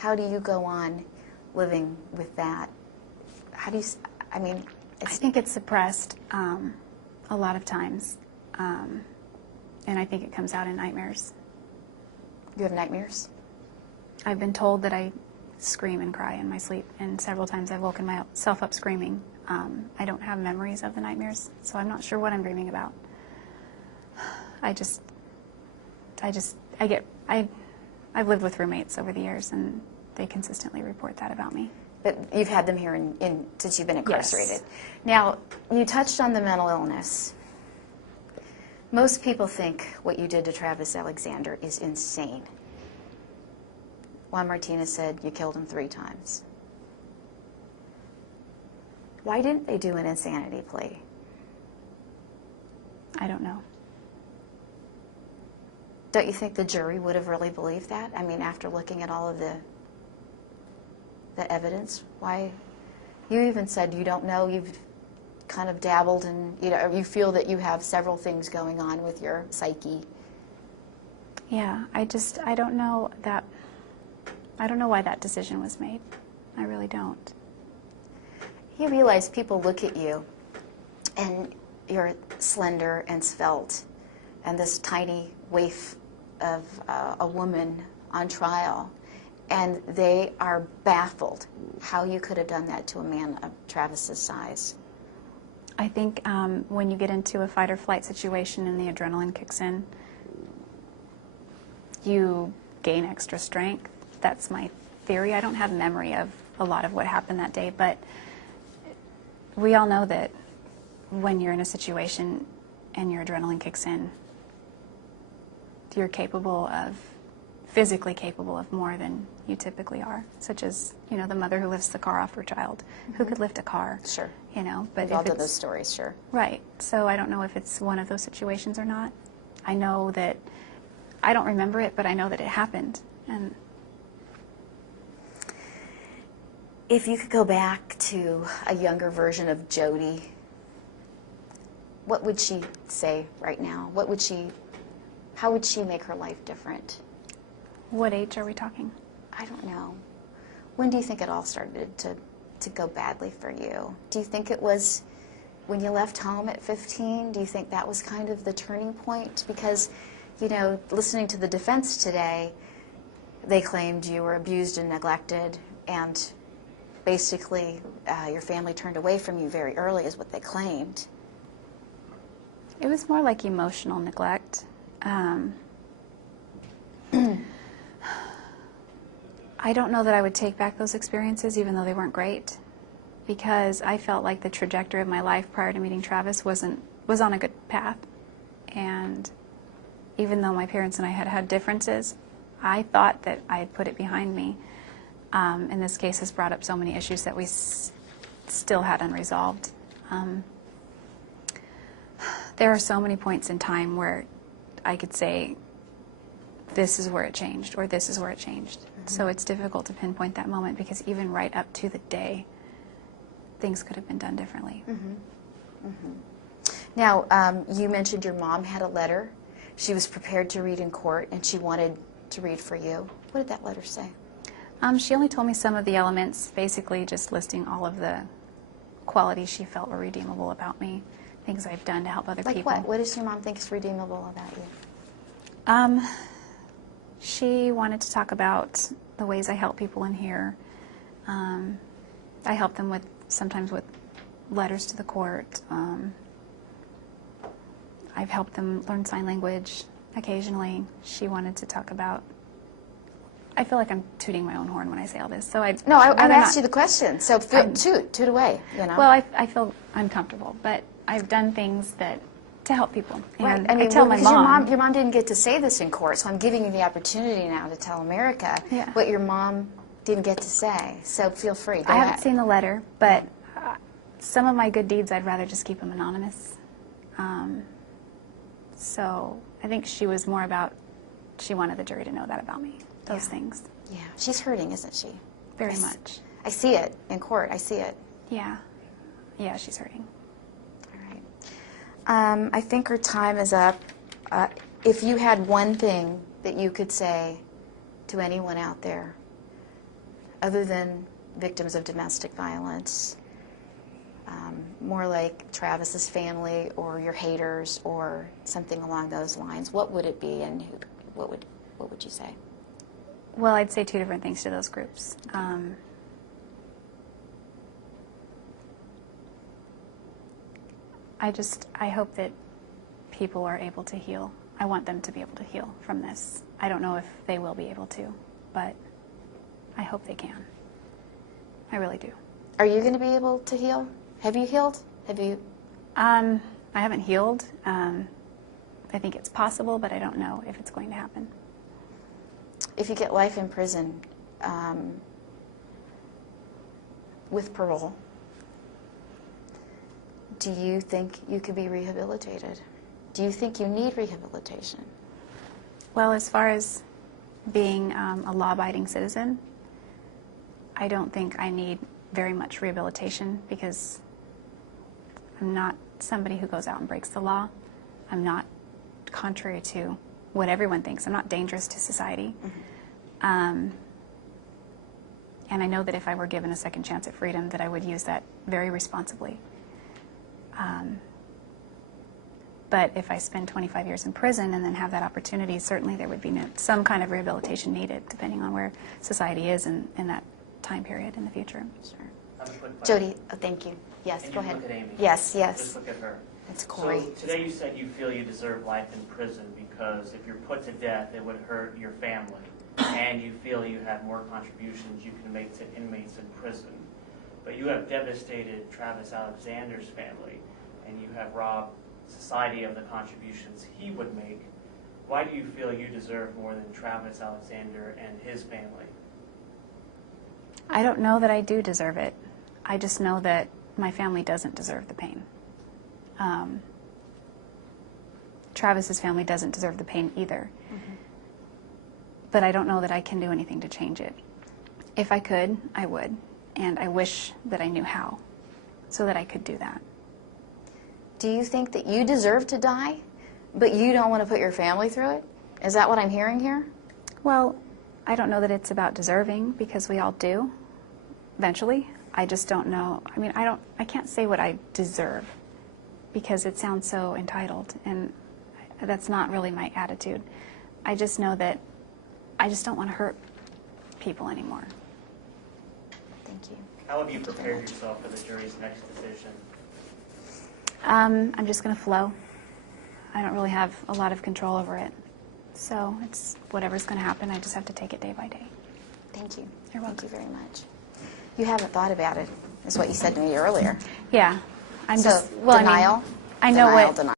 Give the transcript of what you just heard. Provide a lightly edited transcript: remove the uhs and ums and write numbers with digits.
How do you go on living with that? How do you, I mean, I think it's suppressed a lot of times, and I think it comes out in nightmares. You have nightmares? I've been told that I scream and cry in my sleep, and several times I've woken myself up screaming. I don't have memories of the nightmares, so I'm not sure what I'm dreaming about. I've lived with roommates over the years, and they consistently report that about me. But you've had them here since you've been incarcerated. Yes. Now, you touched on the mental illness. Most people think what you did to Travis Alexander is insane. Juan Martinez said you killed him 3 times. Why didn't they do an insanity plea? I don't know. Don't you think the jury would have really believed that? I mean, after looking at all of the evidence, why? You even said you don't know, you've kind of dabbled and, you feel that you have several things going on with your psyche. Yeah, I don't know why that decision was made. I really don't. You realize people look at you and you're slender and svelte and this tiny waif of a woman on trial, and they are baffled how you could have done that to a man of Travis's size. I think when you get into a fight or flight situation and the adrenaline kicks in, you gain extra strength. That's my theory. I don't have memory of a lot of what happened that day, but we all know that when you're in a situation and your adrenaline kicks in, you're physically capable of more than you typically are, such as, the mother who lifts the car off her child. Mm-hmm. Who could lift a car? Sure. But we've all done those stories, sure. Right. So I don't know if it's one of those situations or not. I know that, I don't remember it, but I know that it happened. And if you could go back to a younger version of Jodi, what would she say right now? How would she make her life different? what age are we talking? I don't know. When do you think it all started to go badly for you? Do you think it was when you left home at 15? Do you think that was kind of the turning point? Because, listening to the defense today, they claimed you were abused and neglected, and basically your family turned away from you very early is what they claimed. It was more like emotional neglect. I don't know that I would take back those experiences, even though they weren't great, because I felt like the trajectory of my life prior to meeting Travis was on a good path. And even though my parents and I had differences, I thought that I had put it behind me. And this case has brought up so many issues that we still had unresolved. There are so many points in time where I could say, this is where it changed, or this is where it changed. Mm-hmm. So it's difficult to pinpoint that moment, because even right up to the day, things could have been done differently. Mm-hmm. Mm-hmm. Now, you mentioned your mom had a letter. She was prepared to read in court, and she wanted to read for you. What did that letter say? She only told me some of the elements, basically just listing all of the qualities she felt were redeemable about me, things I've done to help other people. Like what? What does your mom think is redeemable about you? She wanted to talk about the ways I help people in here. I help them sometimes with letters to the court. I've helped them learn sign language occasionally. She wanted to talk about, I feel like I'm tooting my own horn when I say all this. So I asked you the question, so toot away, Well, I feel uncomfortable, but I've done things to help people. And right. I tell my mom. Your mom didn't get to say this in court, so I'm giving you the opportunity now to tell America what your mom didn't get to say. So feel free. I haven't seen the letter, but some of my good deeds, I'd rather just keep them anonymous. So I think she was more about, she wanted the jury to know that about me, those things. Yeah, she's hurting, isn't she? Very much. I see it in court. I see it. Yeah. Yeah, she's hurting. I think our time is up. If you had one thing that you could say to anyone out there other than victims of domestic violence, more like Travis's family or your haters or something along those lines, what would it be, and what would you say? Well, I'd say two different things to those groups. I hope that people are able to heal. I want them to be able to heal from this. I don't know if they will be able to, but I hope they can. I really do. Are you going to be able to heal? Have you healed? Have you? I haven't healed. I think it's possible, but I don't know if it's going to happen. If you get life in prison with parole, do you think you could be rehabilitated? Do you think you need rehabilitation? Well, as far as being a law-abiding citizen, I don't think I need very much rehabilitation because I'm not somebody who goes out and breaks the law. I'm not, contrary to what everyone thinks, I'm not dangerous to society. Mm-hmm. And I know that if I were given a second chance at freedom, that I would use that very responsibly. But if I spend 25 years in prison and then have that opportunity, certainly there would be some kind of rehabilitation needed, depending on where society is in that time period in the future. Sure. Jodi, oh, thank you. Yes, and go you ahead. Look at Amy. Yes, yes. Just look at her. That's great. So today you said you feel you deserve life in prison because if you're put to death, it would hurt your family. And you feel you have more contributions you can make to inmates in prison. But you have devastated Travis Alexander's family, and you have robbed society of the contributions he would make. Why do you feel you deserve more than Travis Alexander and his family? I don't know that I do deserve it. I just know that my family doesn't deserve the pain. Travis's family doesn't deserve the pain either. Mm-hmm. But I don't know that I can do anything to change it. If I could, I would. And I wish that I knew how, so that I could do that. Do you think that you deserve to die, but you don't want to put your family through it? Is that what I'm hearing here? Well, I don't know that it's about deserving, because we all do, eventually. I just don't know. I mean, I can't say what I deserve, because it sounds so entitled, and that's not really my attitude. I just know that I just don't want to hurt people anymore. Thank you. How have you prepared yourself for the jury's next decision? I'm just going to flow. I don't really have a lot of control over it. So it's whatever's going to happen, I just have to take it day by day. Thank you. You're welcome. Thank you very much. You haven't thought about it, is what you said to me earlier. Yeah. Denial? I know Denial, what... denial.